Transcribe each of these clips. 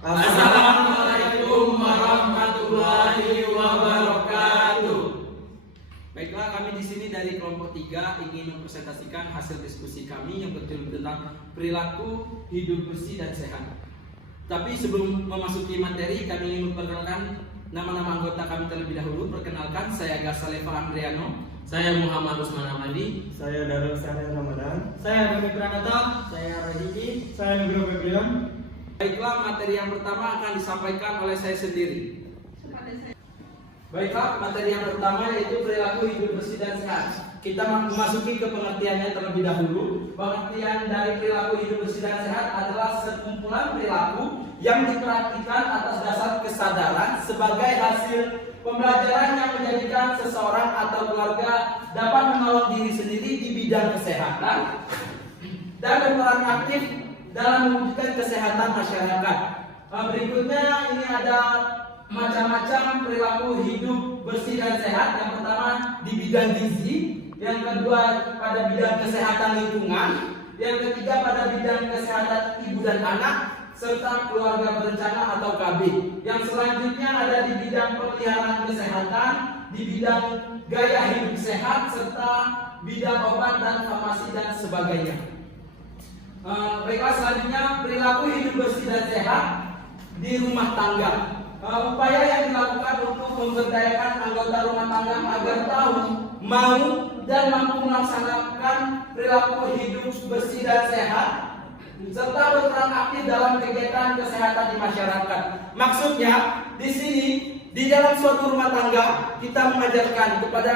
Assalamualaikum warahmatullahi wabarakatuh. Baiklah, kami di sini dari kelompok 3 ingin mempresentasikan hasil diskusi kami yang berjudul tentang perilaku hidup bersih dan sehat. Tapi sebelum memasuki materi, kami ingin memperkenalkan nama-nama anggota kami terlebih dahulu. Perkenalkan, saya Gasaleva Andriano. Saya Muhammad Usman Amadi. Saya Darul Sahir Ramadan. Saya Dami Pranata. Saya Rahiki. Saya Nugroho Febrian. Baiklah, materi yang pertama akan disampaikan oleh saya sendiri. Baiklah, materi yang pertama yaitu perilaku hidup bersih dan sehat. Kita memasuki ke pengertiannya terlebih dahulu. Pengertian dari perilaku hidup bersih dan sehat adalah sekumpulan perilaku yang diperhatikan atas dasar kesadaran sebagai hasil pembelajaran yang menjadikan seseorang atau keluarga dapat menolong diri sendiri di bidang kesehatan dan berperan aktif dalam mewujudkan kesehatan masyarakat. Berikutnya ini ada macam-macam perilaku hidup bersih dan sehat. Yang pertama di bidang gizi, yang kedua pada bidang kesehatan lingkungan, yang ketiga pada bidang kesehatan ibu dan anak, serta keluarga berencana atau KB. Yang selanjutnya ada di bidang pemeliharaan kesehatan, di bidang gaya hidup sehat, serta bidang obat dan farmasi dan sebagainya. Baiklah, selanjutnya perilaku hidup bersih dan sehat di rumah tangga. Upaya yang dilakukan untuk memberdayakan anggota rumah tangga agar tahu, mau, dan mampu melaksanakan perilaku hidup bersih dan sehat serta berperan aktif dalam kegiatan kesehatan di masyarakat. Maksudnya di sini di dalam suatu rumah tangga kita mengajarkan kepada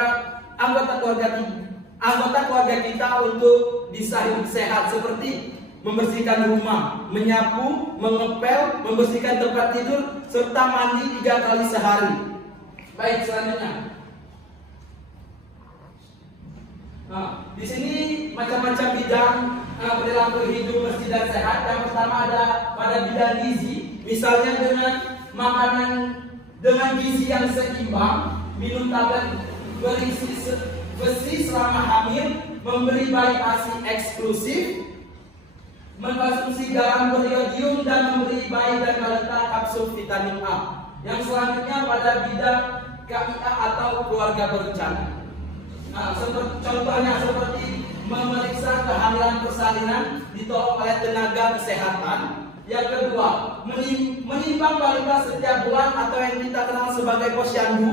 anggota keluarga kita untuk bisa hidup sehat, seperti membersihkan rumah, menyapu, mengepel, membersihkan tempat tidur, serta mandi 3 kali sehari. Baik, selanjutnya. Di sini macam-macam bidang perilaku hidup bersih dan sehat. Yang pertama ada pada bidang gizi, misalnya dengan makanan dengan gizi yang seimbang, minum tablet berisi besi selama hamil, memberi bayi ASI eksklusif, mengkonsumsi garam beriodium, dan memberi bayi dan balita kapsul vitamin A. Yang selanjutnya pada bidang KIA atau keluarga berencana. Contohnya seperti memeriksa kehamilan persalinan ditolong oleh tenaga kesehatan. Yang kedua, menimbang balita setiap bulan atau yang kita kenal sebagai posyandu.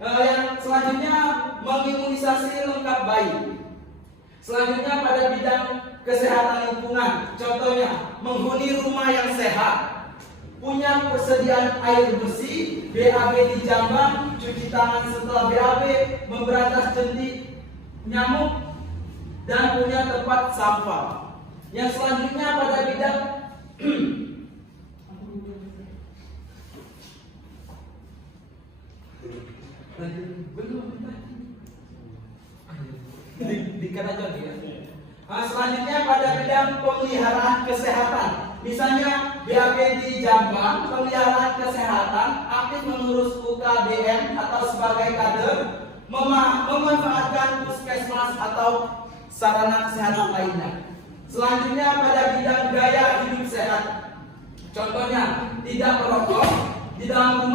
Yang selanjutnya mengimunisasi lengkap bayi. Selanjutnya pada bidang kesehatan lingkungan, contohnya menghuni rumah yang sehat, punya persediaan air bersih, BAB dijambang, cuci tangan setelah BAB, memberantas jentik nyamuk, dan punya tempat sampah. Yang selanjutnya pada bidang selanjutnya pada bidang pemeliharaan kesehatan, misalnya BAB dijambang, pemeliharaan kesehatan, aktif mengurus UKBM atau sebagai kader, memanfaatkan puskesmas atau sarana kesehatan lainnya. Selanjutnya pada bidang gaya hidup sehat, contohnya tidak merokok di dalam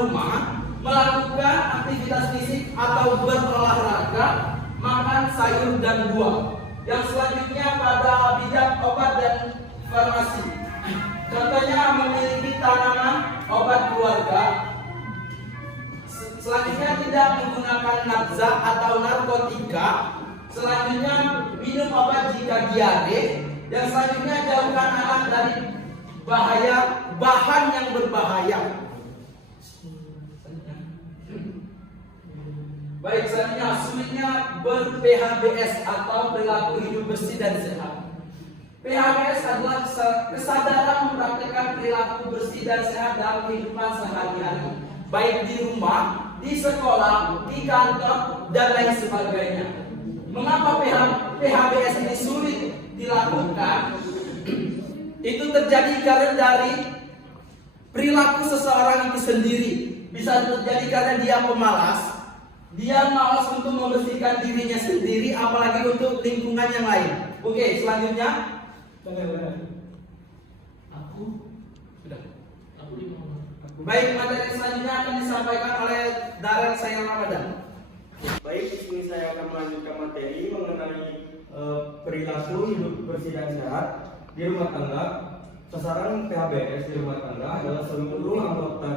rumah, melakukan aktivitas fisik atau berolahraga, makan sayur dan buah. Yang selanjutnya pada bidang obat dan farmasi, contohnya memiliki tanaman obat keluarga. Selanjutnya tidak menggunakan nafza atau narkotika. Selanjutnya minum obat jika diare. Yang selanjutnya jauhkan anak dari bahan yang berbahaya. Baik, selanjutnya ber-PHBS atau perilaku hidup bersih dan sehat. PHBS adalah kesadaran mempraktikkan perilaku bersih dan sehat dalam kehidupan sehari-hari, baik di rumah, di sekolah, di kantor, dan lain sebagainya. Mengapa PHBS ini sulit dilakukan? Itu terjadi karena dari perilaku seseorang itu sendiri. Bisa terjadi karena dia pemalas, dia malas untuk membersihkan dirinya sendiri, apalagi untuk lingkungan yang lain. Oke, selanjutnya Baik, materi selanjutnya akan disampaikan oleh Darel Sayyid Ramadan. Baik, di sini saya akan melanjutkan materi mengenai perilaku hidup bersih dan sehat di rumah tangga. Sasaran PHBS di rumah tangga adalah seluruh anggota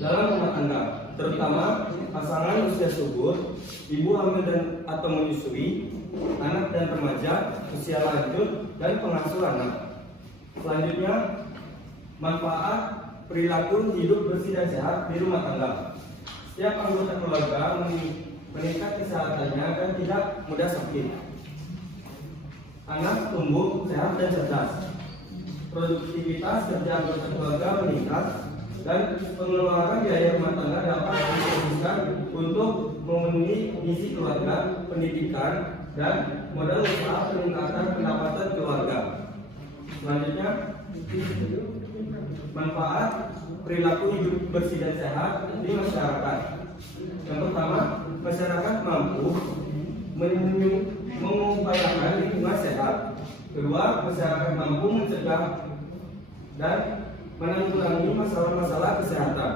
dalam rumah tangga, terutama pasangan usia subur, ibu hamil dan atau menyusui, anak dan remaja, usia lanjut, dan pengasuh anak. Selanjutnya, manfaat perilaku hidup bersih dan sehat di rumah tangga. Setiap anggota keluarga meningkat kesehatannya dan tidak mudah sakit. Anak tumbuh sehat dan cerdas. Produktivitas kerja anggota keluarga meningkat dan pengeluaran biaya rumah tangga dapat difokuskan untuk memenuhi misi keluarga, pendidikan, dan modal usaha peningkatan pendapatan keluarga. Selanjutnya, manfaat perilaku hidup bersih dan sehat di masyarakat. Yang pertama, masyarakat mampu mengupayakan lingkungan sehat. Kedua, masyarakat mampu mencegah dan menanggulangi masalah-masalah kesehatan.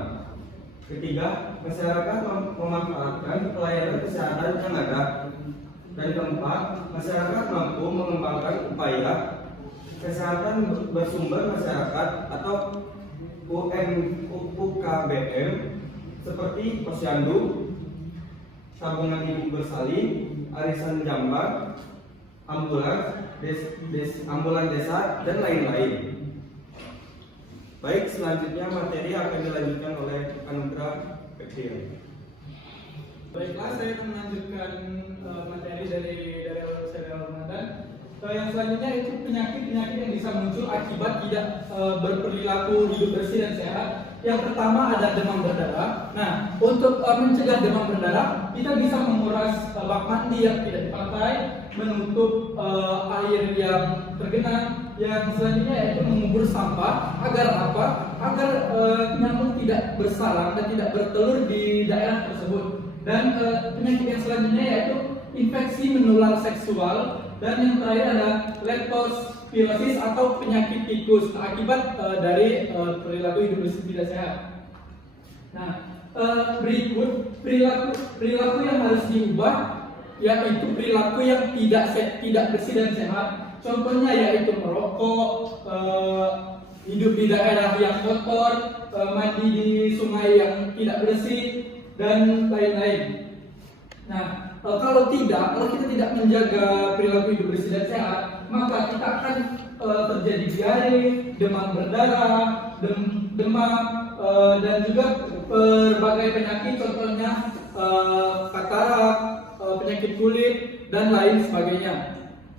Ketiga, masyarakat memanfaatkan pelayanan kesehatan yang ada. Dan keempat, masyarakat mampu mengembangkan upaya kesehatan bersumber masyarakat atau UKBM seperti posyandu, tabungan ibu bersalin, arisan jambar, ambulan desa, dan lain-lain. Baik, selanjutnya materi akan dilanjutkan oleh Anugrah Petrian. Baiklah, saya akan melanjutkan materi dari Sayyid Ramadan. Yang selanjutnya itu penyakit-penyakit yang bisa muncul akibat tidak berperilaku hidup bersih dan sehat. Yang pertama ada demam berdarah. Nah, untuk mencegah demam berdarah, kita bisa menguras bak mandi yang tidak dipakai, menutup air yang tergenang. Yang selanjutnya yaitu mengubur sampah. Agar apa? Agar nyamuk tidak bersarang dan tidak bertelur di daerah tersebut. Dan penyakit yang selanjutnya yaitu infeksi menular seksual. Dan yang terakhir ada leptospirosis atau penyakit tikus akibat dari perilaku hidup bersih tidak sehat. Nah, berikut perilaku yang harus diubah, yaitu perilaku yang tidak bersih dan sehat. Contohnya yaitu merokok, hidup di daerah yang kotor, mandi di sungai yang tidak bersih, dan lain-lain. Nah, kalau kita tidak menjaga perilaku hidup bersih dan sehat, maka kita akan terjadi diare, demam berdarah, demam, dan juga berbagai penyakit, contohnya katarak, penyakit kulit, dan lain sebagainya.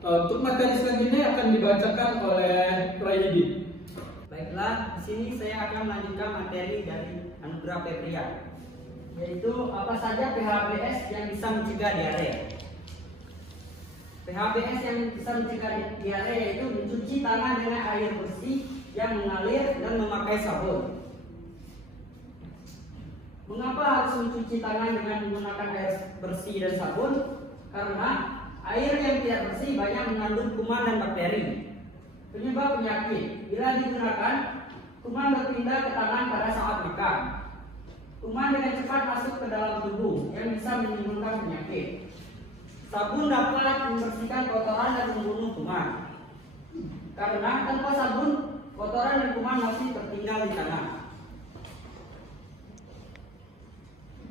Untuk materi selanjutnya akan dibacakan oleh Raidi. Baiklah, di sini saya akan melanjutkan materi dari Anugrah Petrian, yaitu apa saja PHBS yang bisa mencegah diare. PHBS yang bisa mencegah diare yaitu mencuci tangan dengan air bersih yang mengalir dan memakai sabun. Mengapa harus mencuci tangan dengan menggunakan air bersih dan sabun? Karena air yang tidak bersih banyak mengandung kuman dan bakteri. Penyebab penyakit, bila digunakan, kuman berpindah ke tangan pada saat makan. Kuman dengan cepat masuk ke dalam tubuh yang bisa menimbulkan penyakit. Sabun dapat membersihkan kotoran dan membunuh kuman. Karena tanpa sabun, kotoran dan kuman masih tertinggal di tangan.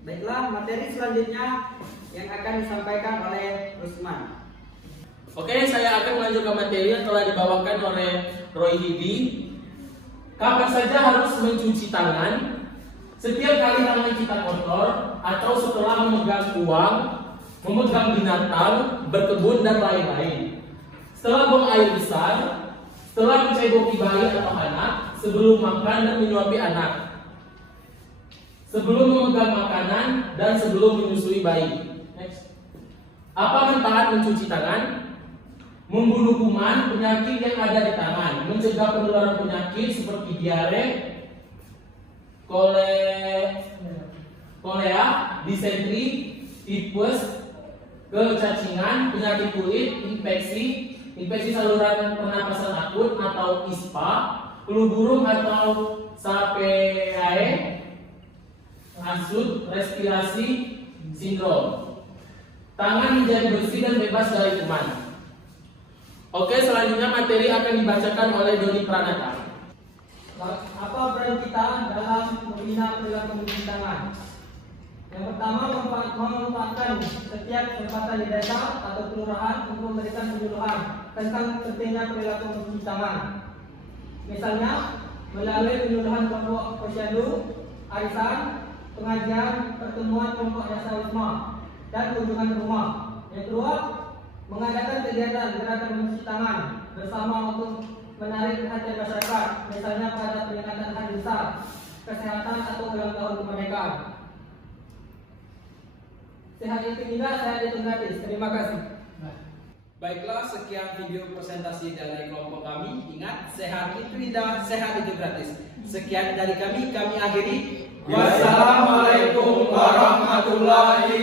Baiklah, materi selanjutnya yang akan disampaikan oleh Rusman. Oke, saya akan melanjutkan materi yang telah dibawakan oleh Roy Hibi. Kapan saja harus mencuci tangan? Setiap kali tangan kita kotor, atau setelah memegang uang, memegang binatang, berkebun, dan lain-lain. Setelah buang air besar, setelah menceboki bayi atau anak, sebelum makan dan menyuapi anak, sebelum memegang makanan, dan sebelum menyusui bayi. Next. Apa manfaat mencuci tangan? Membunuh kuman, penyakit yang ada di tangan, mencegah penularan penyakit seperti diare, kolera, disentri, tipes, kecacingan, penyakit kulit, infeksi saluran pernapasan akut atau ISPA, flu burung atau SAPAE, ASUD, respirasi, sindrom. Tangan menjadi bersih dan bebas dari kuman. Oke, selanjutnya materi akan dibacakan oleh Doni Pranata. Apa peran kita dalam membina perilaku mencuci tangan? Yang pertama, memanfaatkan setiap kesempatan di desa atau kelurahan untuk memberikan penyuluhan tentang pentingnya perilaku mencuci tangan. Misalnya, melalui penyuluhan kelompok posyandu, arisan, pengajian, pertemuan kelompok desa wisma, dan kunjungan rumah. Yang kedua, mengadakan kegiatan gerakan mencuci tangan bersama untuk menarik perhatian masyarakat, misalnya pada peringatan hari besar, kesehatan atau ulang tahun kemerdekaan. Sehat itu indah, sehat itu gratis. Terima kasih. Baiklah, sekian video presentasi dari kelompok kami. Ingat, sehat itu indah, sehat itu gratis. Sekian dari kami akhiri. Wassalamualaikum warahmatullahi